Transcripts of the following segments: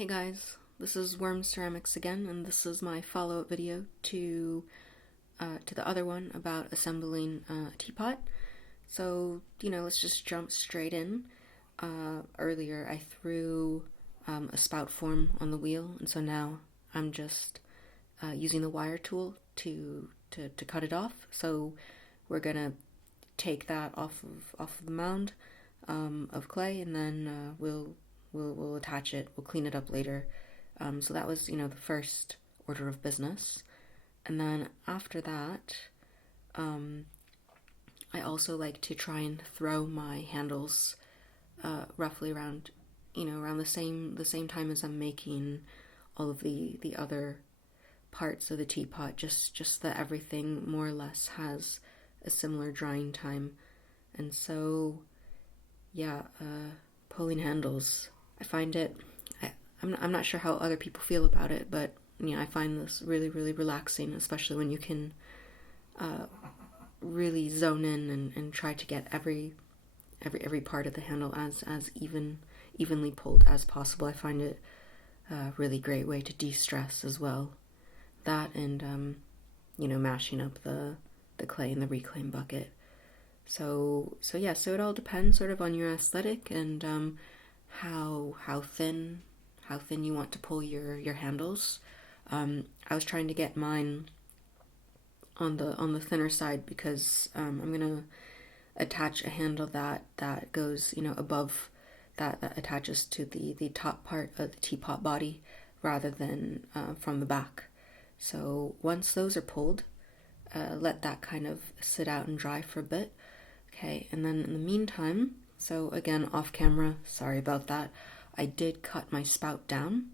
Hey guys, this is Worm Ceramics again, and this is my follow-up video to the other one about assembling a teapot. So, let's just jump straight in. Earlier I threw a spout form on the wheel, and so now I'm just using the wire tool to cut it off. So we're gonna take that off of the mound of clay, and then we'll attach it. We'll clean it up later. So that was, the first order of business. And then after that, I also like to try and throw my handles roughly around, around the same time as I'm making all of the other parts of the teapot, just that everything more or less has a similar drying time. And so, yeah, pulling handles, I find it, I'm not sure how other people feel about it, but I find this really, really relaxing, especially when you can really zone in and try to get every part of the handle as evenly pulled as possible. I find it a really great way to de-stress as well. That and mashing up the clay in the reclaim bucket. So it all depends sort of on your aesthetic and how thin you want to pull your handles. I was trying to get mine on the thinner side because I'm gonna attach a handle that goes above that attaches to the top part of the teapot body rather than from the back. So once those are pulled, let that kind of sit out and dry for a bit. Okay, and then in the meantime, so again, off camera, sorry about that, I did cut my spout down,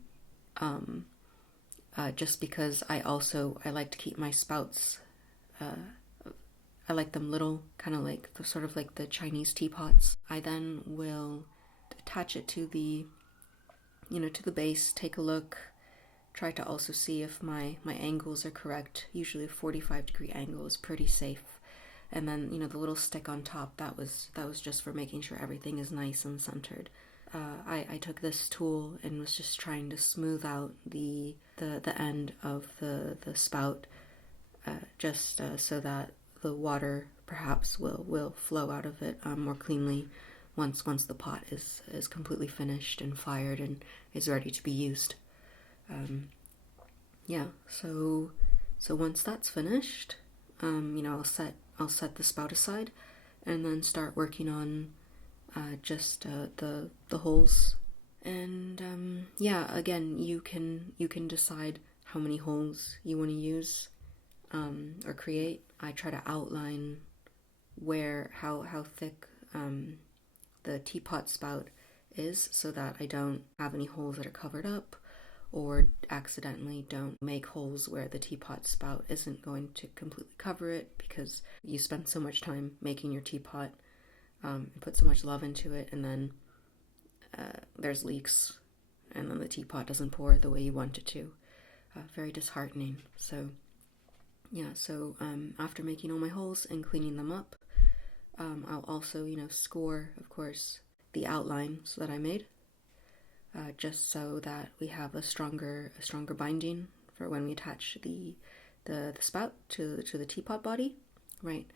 just because I like to keep my spouts, I like them little, kind of like the Chinese teapots. I then will attach it to the base, take a look, try to also see if my angles are correct. Usually a 45-degree angle is pretty safe. And then, the little stick on top, that was just for making sure everything is nice and centered. I took this tool and was just trying to smooth out the end of the spout, just so that the water perhaps will flow out of it more cleanly once the pot is completely finished and fired and is ready to be used. So once that's finished, I'll set the spout aside and then start working on just the holes. And again, you can decide how many holes you want to use or create. I try to outline how thick the teapot spout is so that I don't have any holes that are covered up or accidentally don't make holes where the teapot spout isn't going to completely cover it because you spend so much time making your teapot and put so much love into it, and then there's leaks and then the teapot doesn't pour the way you want it to. Very disheartening. So after making all my holes and cleaning them up, I'll also score, of course, the outlines that I made, just so that we have a stronger binding for when we attach the spout to the teapot body, right?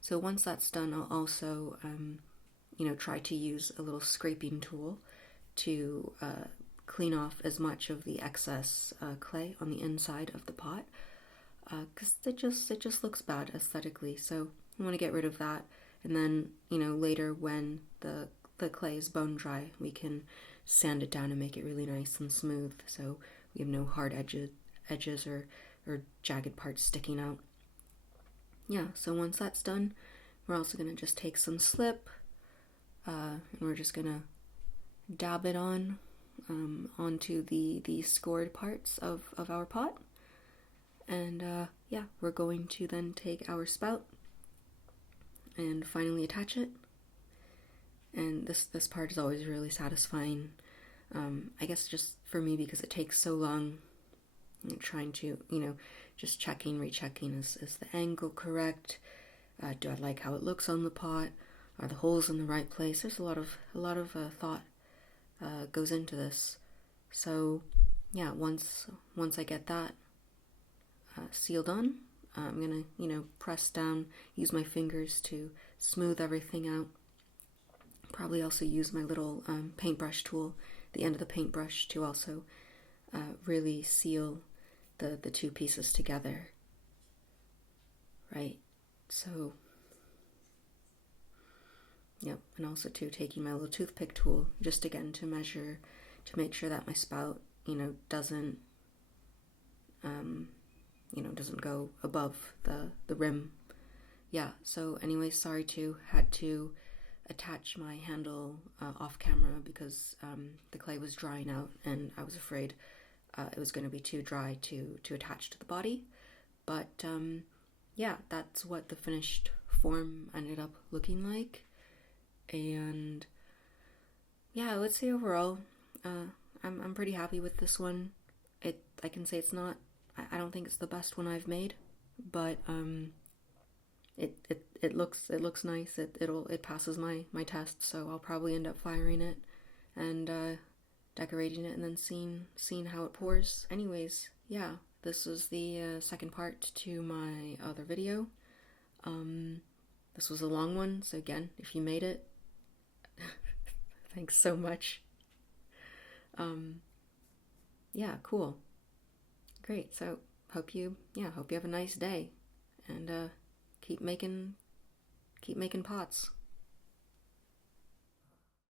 So once that's done, I'll also try to use a little scraping tool to clean off as much of the excess clay on the inside of the pot, because it just looks bad aesthetically. So I want to get rid of that, and then later when the clay is bone dry, we can sand it down and make it really nice and smooth, so we have no hard edges or jagged parts sticking out. So once that's done, we're also going to just take some slip, and we're just going to dab it onto the scored parts of our pot. And we're going to then take our spout and finally attach it. And this part is always really satisfying. I guess just for me, because it takes so long, trying to, just rechecking, is the angle correct? Do I like how it looks on the pot? Are the holes in the right place? There's a lot of thought goes into this. So yeah, once I get that sealed on, I'm gonna, press down, use my fingers to smooth everything out. Probably also use my little paintbrush tool, the end of the paintbrush, to also really seal the two pieces together, right? So, yep, and also too taking my little toothpick tool, just again to measure, to make sure that my spout, doesn't go above the rim. Yeah, so anyway, sorry to had to attach my handle off camera because the clay was drying out and I was afraid it was going to be too dry to attach to the body. But yeah, that's what the finished form ended up looking like. And yeah, I would say overall, I'm pretty happy with this one. I can say it's not. I don't think it's the best one I've made, but it looks nice. It passes my test, so I'll probably end up firing it and decorating it and then seeing how it pours. Anyways, yeah, this was the second part to my other video. This was a long one, so again, if you made it, thanks so much. Yeah, cool. Great. So hope you have a nice day, and keep making pots.